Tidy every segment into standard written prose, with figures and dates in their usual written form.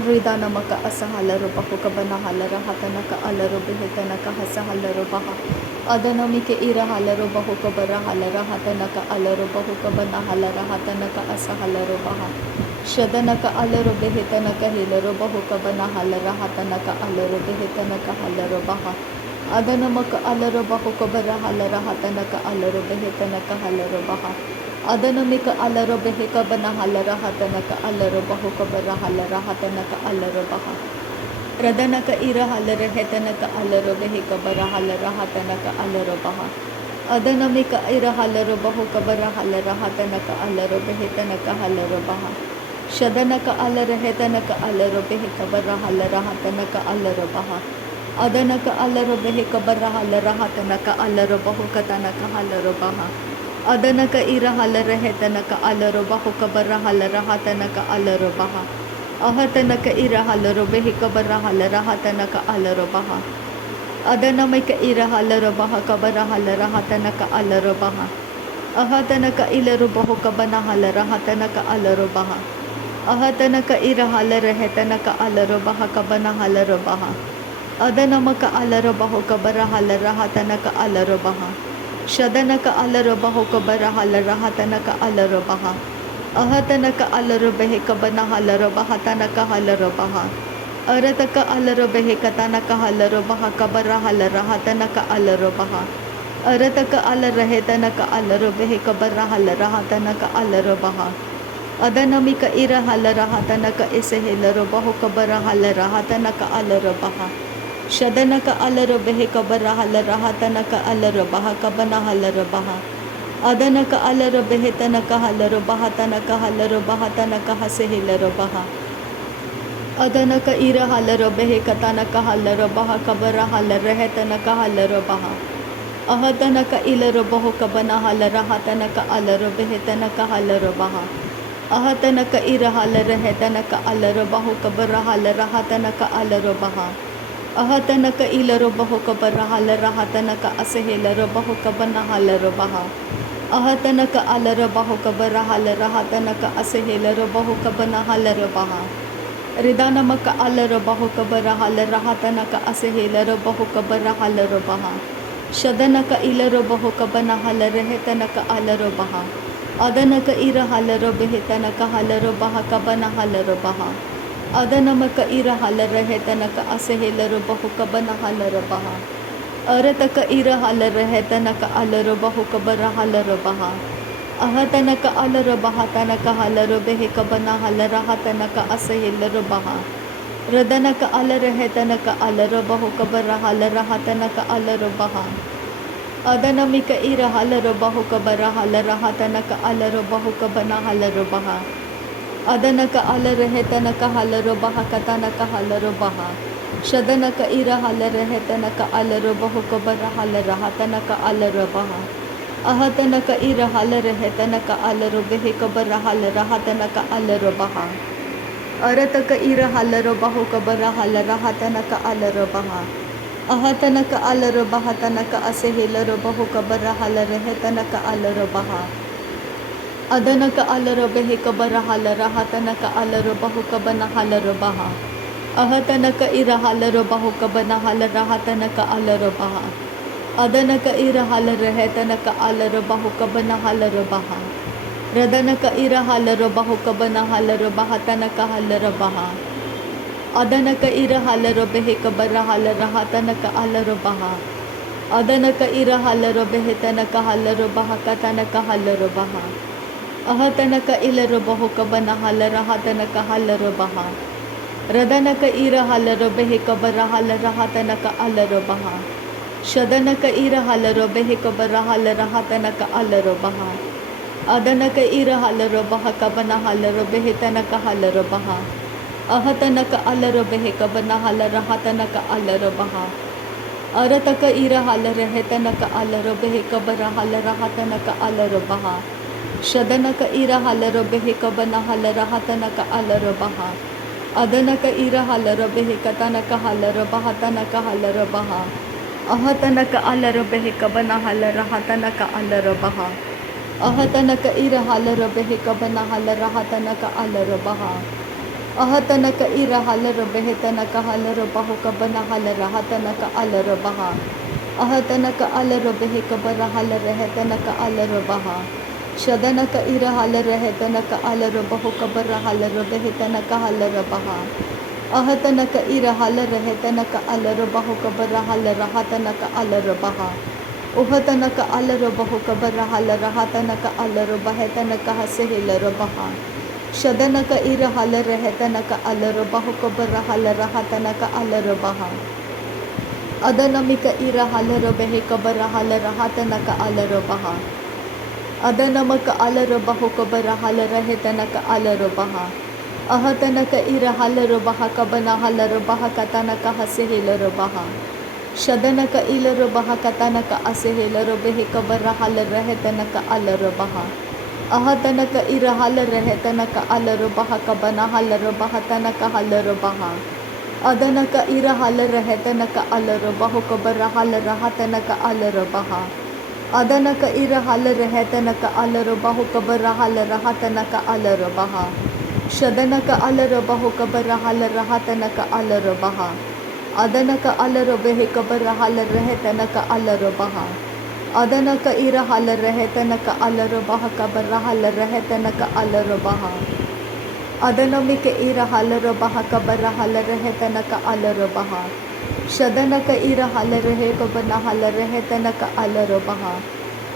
Ridanamaka asahalaro bahukabana halara hatanaka alaro behetanaka hasahalaro baha. Adanamike ira halaro bahukabara halara hatanaka alaro bahukabana halara hatanaka asahalaro baha. Shadanaka alaro behetanaka hilaro bahukabana halara hatanaka alaro behetanaka halaro baha. Adanamaka alaro bahukabara halara hatanaka alaro behetanaka halaro baha. Adanamika alaro beheka bana halara hatanaka alaro bahukabara halara hatanaka alaro baha. Radanaka ira halara hetanaka alaro beheka bara halara hatanaka alaro baha. Adanamika ira halaro bahukabara halara hatanaka alaro behetanaka halaro baha. Shadanaka alara hetanaka alaro beheka bara halara hatanaka alaro baha. Adanaka alaro beheka bara halara hatanaka alaro bahukatanaka halaro baha. Adanaka ira halara hetanaka alaro bahukabara halara hatanaka alaro baha. Ahatanaka ira halaro beheka bara halara hatanaka alaro baha. Adanamika ira halaro bahakabara halara hatanaka alaro baha. Ahatanaka ilaro bahukabana halara hatanaka alaro baha. Ahatanaka ira halara hetanaka alaro bahakabana halaro baha. Adanamaka alaro bahukabara halara hatanaka alaro baha. Shadanaka alaro bahukabara halara hatanaka alaro baha. Ahatanaka alaro behekabana halaro bahatanaka halaro baha. Arataka alaro behekatanaka halaro bahakabara halara hatanaka alaro baha. Arataka alara hetanaka alaro behekabara halara hatanaka alaro baha. Adanamika ira halara hatanaka isehilaro bahukabara halara hatanaka alaro baha. Shadanaka alaro behekabara halara hatanaka alaro bahakabana halaro baha. Adanaka alaro behetanaka halaro bahatanaka halaro bahatanaka hasehilaro baha. Adanaka ira halaro behekatanaka halaro bahakabara halara hetanaka halaro baha. Ahatanaka ilaro bahukabana halara hatanaka alaro behetanaka halaro baha. Ahatanaka ira halara hetanaka alaro bahukabara halara hatanaka alaro baha. Ahatanaka ilaro bahukabara halara hatanaka asehilaro bahukabana halaro baha. Ahatanaka alaro bahukabara halara hatanaka asehilaro bahukabana halaro baha. Ridanamaka alaro bahukabara halara hatanaka asehilaro bahukabara halaro baha. Shadanaka ilaro bahukabana halara hetanaka alaro baha. Adanaka ira halaro behetanaka halaro bahakabana halaro baha. Adanamaka ira halara hetanaka asehilaro bahukabana halaro baha. Arataka ira halara hetanaka alaro bahukabara halaro baha. Ahatanaka alaro bahatanaka halaro behekabana halara hatanaka asehilaro baha. Radanaka alara hetanaka alaro bahukabara halara hatanaka alaro baha. Adanamika ira halaro bahukabara halara hatanaka alaro bahukabana halaro baha. Adanaka alara hetanaka halaro bahakatanaka halaro baha. Shadanaka ira halara hetanaka alaro bahukabara halara hatanaka alaro baha. Ahatanaka ira halara hetanaka alaro behekabara halara hatanaka alaro baha. Arataka ira halaro bahukabara halara hatanaka alaro baha. Ahatanaka alaro bahatanaka asehilaro bahukabara halara hetanaka alaro baha. Adanaka alaro behekabara halara hatanaka alaro bahukabana halaro baha. Ahatanaka ira halaro bahukabana halara hatanaka alaro baha. Adanaka ira halara hetanaka alaro bahukabana halaro baha. Radanaka ira halaro bahukabana halaro bahatanaka halaro baha. Adanaka ira halaro behekabara halara hatanaka alaro baha. Adanaka ira halaro behetanaka halaro bahakatanaka halaro baha. Ahatanaka ilaro bahukabana halara hatanaka halaro baha. Radanaka ira halaro behekabara halara hatanaka alaro baha. Shadanaka ira halaro behekabara halara hatanaka alaro baha. Adanaka ira halaro bahakabana halaro behetanaka halaro baha. Ahatanaka alaro behekabana halara hatanaka alaro baha. Arataka ira halara hetanaka alaro behekabara halara hatanaka alaro baha. Shadanaka ira halaro behekabana halara hatanaka alaro baha. Adanaka ira halaro behekatanaka halaro bahatanaka halaro baha. Ahatanaka alaro behekabana halara hatanaka alaro baha. Ahatanaka ira halaro behekabana halara hatanaka alaro baha. Ahatanaka ira halaro behetanaka halaro bahuka bana halara hatanaka alaro baha. Ahatanaka alaro beheka bara halare hetanaka alaro baha. Shadanaka ira halare hetanaka alaro bahuka bara halaro behetanaka halaro baha. Ahatanaka ira halare hetanaka alaro bahuka bara halara hatanaka alaro baha. Uhatanaka alaro bahuka bara halara hatanaka alaro bahetanaka hasehilaro baha. Shadanaka ira halara hetanaka alaro bahuka bara halara hatanaka alaro baha. Adanamika ira halaro beheka bara halara hatanaka alaro baha. Adanamaka alaro bahuka bara halara hetanaka alaro baha. Ahatanaka ira halaro baha kabana halaro baha katanaka hasehilaro baha. Shadanaka ilaro baha katanaka asehilaro beheka bara halara hetanaka alaro baha. Ahatanaka ira halara hetanaka alaro baha kabana halaro baha tanaka halaro baha. Adanaka ira halara hetanaka alaro bahuka bara halara hatanaka alaro baha. Adanaka ira halara hetanaka alaro bahuka bara halara hatanaka alaro baha. Shadanaka alaro bahuka bara halara hatanaka alaro baha. Adanaka alaro beheka bara halara hetanaka alaro baha. Adanaka ira halara hetanaka alaro baha kabara halara hetanaka alaro baha. Adanamika ira halara baha kabara halara hetanaka alaro baha. Shadanaka ira halara heka bana halara hetanaka alaro baha.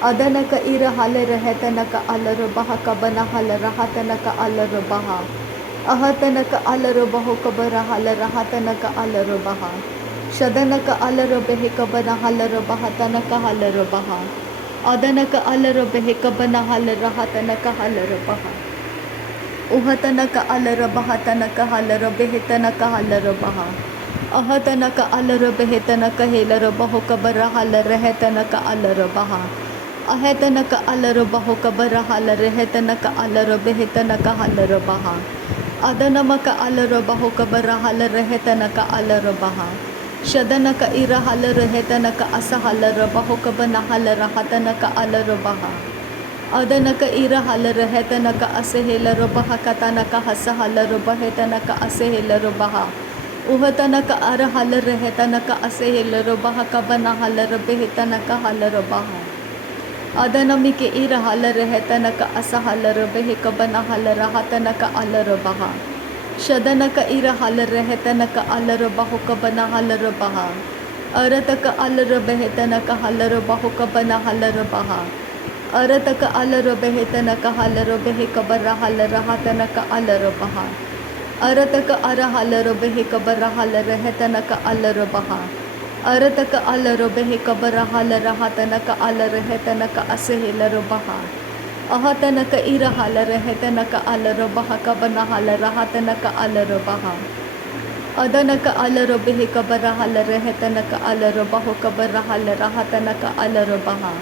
Adanaka ira halara hetanaka alaro baha kabana halara hatanaka alaro baha. Ahatanaka alaro bahu kabara halara hatanaka alaro baha. Shadanaka alaro beheka bana halara baha tanaka halaro baha. Adanaka alaro beheka bana halara hatanaka halaro baha. Uhatanaka alaro baha tanaka halaro behetanaka halaro baha. Ahatanaka alaro behetanaka helaro bahu kabara halara hetanaka alaro baha. Ahetanaka alaro bahu kabara halara hetanaka alaro behetanaka halaro baha. Adanamaka alaro bahu kabara halara hetanaka alaro baha. Shadanaka ira halara hetanaka asa halara bahu kabana halara hatanaka alaro baha. Adanaka ira halara hetanaka asehilaro baha katanaka hasa halaro bahetanaka asehilaro baha. Uhatanaka ara halara hetanaka asehilaro baha kabana halara behetanaka halaro baha. Adanamike ira halara hetanaka asa halara beheka bana halara hatanaka alaro baha. Shadanaka ira halara hetanaka alaro bahuka bana halaro baha. Arataka alaro behetanaka halaro bahuka bana halaro baha. Arataka alaro behetanaka halaro beheka bara halara hatanaka alaro baha. Arataka ara halaro beheka bara halara hetanaka alaro baha. Arataka alaro beheka bara halara hatanaka alaro hetanaka asehilaro baha. Ahatanaka ira halara hetanaka alaro baha kabana halara hatanaka alaro baha. Adanaka alaro beheka bara halara hetanaka alaro bahu kabara halara hatanaka alaro baha.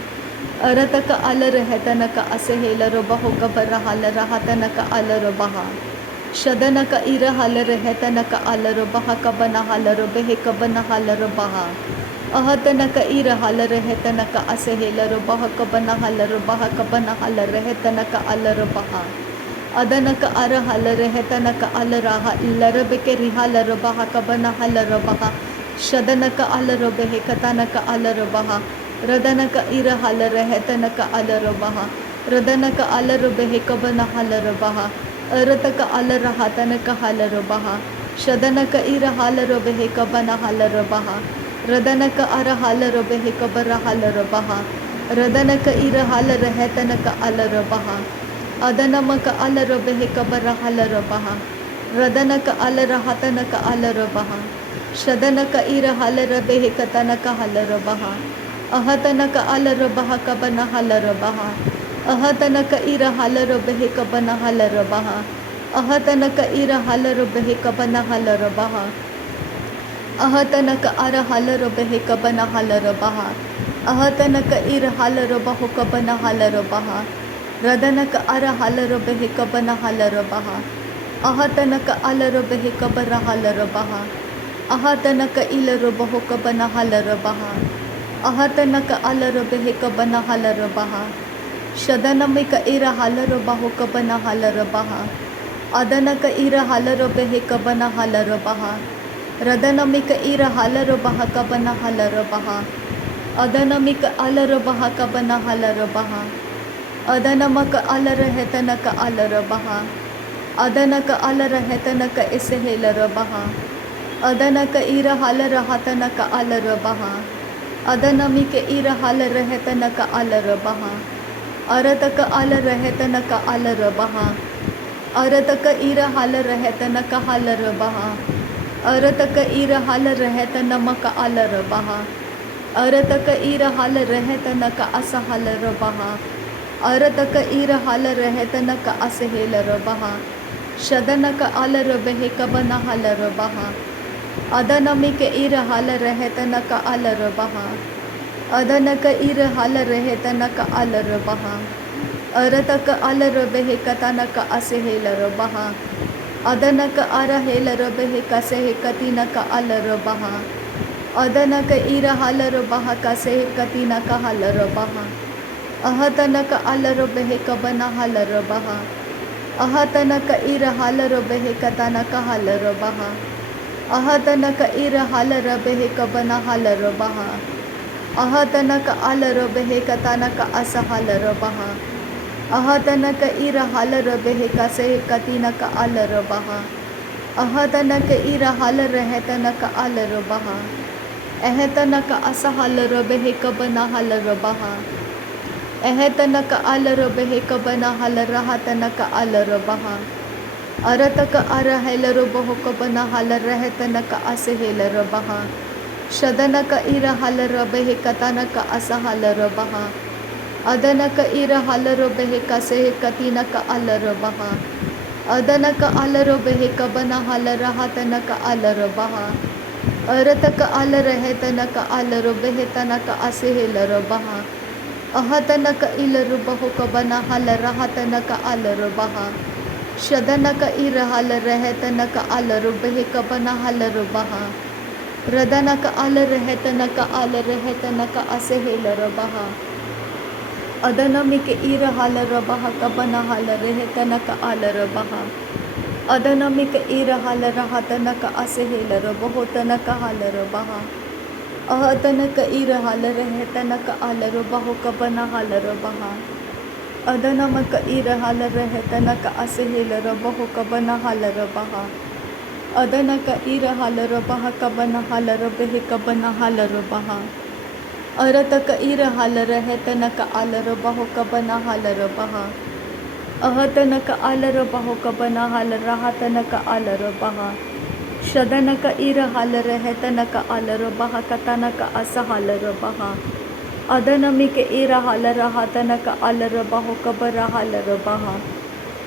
Arataka alaro hetanaka asehilaro bahu kabara halara hatanaka alaro baha. Shadanaka ira halara hetanaka alaro baha kabana halaro beheka bana halaro baha. Ahatanaka ira halara hetanaka asehilaro baha kabana halaro baha kabana halara hetanaka alaro baha. Adanaka ara halara hetanaka alara halara beke rihalaro baha kabana halaro baha. Shadanaka alaro beheka tanaka alaro baha. Radanaka ira halara hetanaka alaro baha. Radanaka alaro beheka bana halaro baha. Arataka alara hatanaka halaro baha. Shadanaka ira halaro beheka bana halaro baha. Radanaka ara halaro beheka bara halaro baha. Radanaka ira halara hetanaka alaro baha. Adanamaka alaro beheka bara halaro baha. Radanaka alara hatanaka alaro baha. Shadanaka ira halara beheka tanaka halaro baha. Ahatanaka alaro baha kabana halaro baha. Ahatanaka ira halaro beheka bana halaro baha. Ahatanaka ira halaro beheka bana halaro baha. Ahatanaka ara halaro beheka bana halaro baha. Ahatanaka ira halaro bahuka bana halaro baha. Radanaka ara halaro beheka bana halaro baha. Ahatanaka alaro beheka bara halaro baha. Ahatanaka ilaro bahuka bana halaro baha. Ahatanaka alaro beheka bana halaro baha. Shadanamika ira halaro bahuka bana halaro baha. Adanaka ira halaro behe kabana halaro baha. Radanamika ira halaro baha kabana halaro baha. Adanamika alaro baha kabana halaro baha. Adanamaka alara hetanaka alara baha. Adanaka alara hetanaka isehelaro baha. Adanaka ira halara hatanaka alara baha. Adanamika ira halara hetanaka alara baha. Arataka alara hetanaka alara baha. Arataka ira halara hetanaka halara baha. Arataka ira halara hetanamaka alara baha. Arataka ira halara hetanaka asahalara baha. Arataka ira halara hetanaka asahelara baha. Shadanaka alara behe kabana halara baha. Adanamika ira halara hetanaka alara baha. Adanaka ira halara hetanaka alara baha. Arataka alara behe katanaka asahelara baha. Adanaka ara helara behe kasehe katinaka alara baha. Adanaka ira halara baha kasehe katinaka halara baha. Ahatanaka alara behe kabana halara baha. Ahatanaka ira halara behe katanaka halara baha. Ahatanaka ira halara behe kabana halara baha. Ahatanaka alara behe katanaka asahalara baha. Ahatanaka ira halara behe kasehe katinaka alara baha. Ahatanaka ira halara hetanaka alara baha. Ehetanaka asahalara behe kabana halara baha. Ehetanaka alara behe kabana halara hatanaka alara baha. Arataka ara helaro baho kabana halara hetanaka asahelara baha. Shadanaka ira halara behe katanaka asahalara baha. Adanaka ira halaro behe kasehe katinaka alara baha. Adanaka alaro behe kabana halara hatanaka alara baha. Arataka alara hetanaka alaro behe tanaka asehelara baha. Ahatanaka ilaru baho kabana halara hatanaka alara baha. Shadanaka ira halara hetanaka alaru behe kabana halara baha. Radanaka alara hetanaka alara hetanaka asehelara baha. Adanamika ira halara baha kabana halara hetanaka alara baha. Adanamika ira halara hatanaka asehelara bahotanaka halara baha. Ahatanaka ira halara hetanaka alara baho kabana halara baha. Adanamaka ira halara hetanaka asehelara baho kabana halara baha. Adanaka ira halara baha kabana halara behe kabana halara baha. Arataka ira halara hetanaka alara baho kabana halara baha. Ahatanaka alara baho kabana halara hatanaka alara baha. Shadanaka ira halara hetanaka alara baha katanaka asahalara baha. Adanamika ira halara hatanaka alara baho kabara halara baha.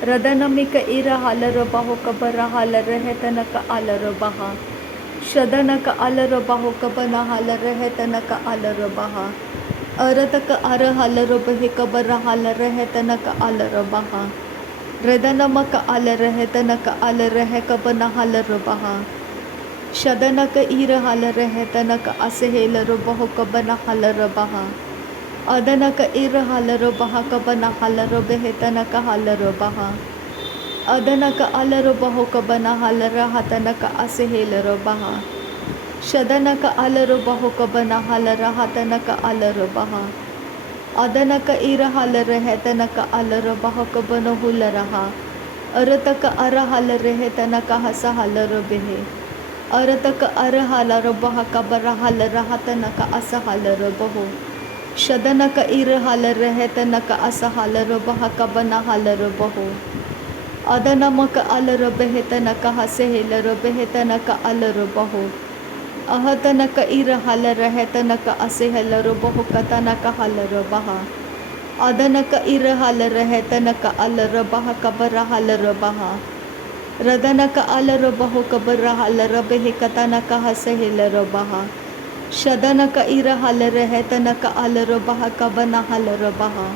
Radanamika ira halara baho kabara halara hetanaka alara baha. Shadanaka alara baho kabana halara hetanaka alara baha. Arataka ara halara behe kabara halara hetanaka alara baha. Radanamaka alara hetanaka alara hekabana halara baha. Shadanaka ira halara hetanaka asehelara baho kabana halara baha. Adanaka ira halara baha kabana halara behe tanaka halara baha. Adanaka alara baho kabana halara hatanaka asehelara baha. Shadanaka alara baho kabana halara hatanaka alara baha. Adanaka ira halara hetanaka alara baho kabana hularaha. Arataka ara halara hetanaka hasa halara behe. Arataka ara halara baha kabara halara hatanaka asa halara baho. Shadanaka ira halara hetanaka asa halara baha kabana halara baho. Adanamaka alara behetanaka hasehelara behetanaka alara baho. Ahatanaka ira halara hetanaka asehelara baho katanaka halara baha. Adanaka ira halara hetanaka alara baha kabara halara baha. Radanaka alara baho kabara halara behe katanaka hasehelara baha. Shadanaka ira halara hetanaka alara baha kabana halara baha.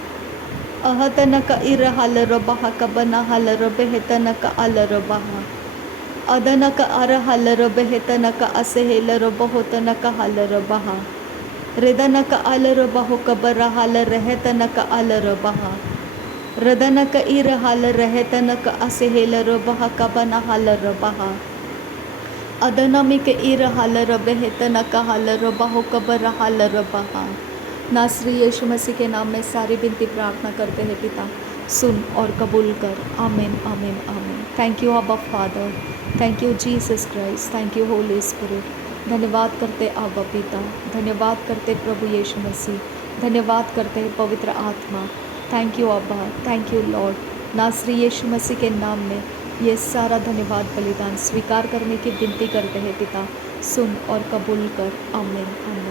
Ahatanaka ira halara baha kabana halara behetanaka alara baha. Adanaka ara halara behetanaka asehelara bahotanaka halara baha. Redanaka alara baho kabara halara hetanaka alara baha. रदनक इर हाल रहतनक असेहेल रबहा Cubbon हाल रबहा अदनमिक इर हाल रबेहतनक हाल रबहो cover हाल रबहा। नासरी यीशु मसीह के नाम में सारी विनती प्रार्थना करते हैं पिता, सुन और कबूल कर। आमीन आमीन आमीन। थैंक यू अब्बा father, thank you Jesus Christ, thank you Holi spirit. धन्यवाद करते अब्बा पिता, धन्यवाद करते प्रभु यीशु मसीह, धन्यवाद करते हैं पवित्र आत्मा। थैंक यू अब्बा, थैंक यू लॉर्ड। नासरी यीशु मसीह के नाम में ये सारा धन्यवाद बलिदान स्वीकार करने की विनती करते हैं पिता, सुन और कबूल कर। आमीन आमीन।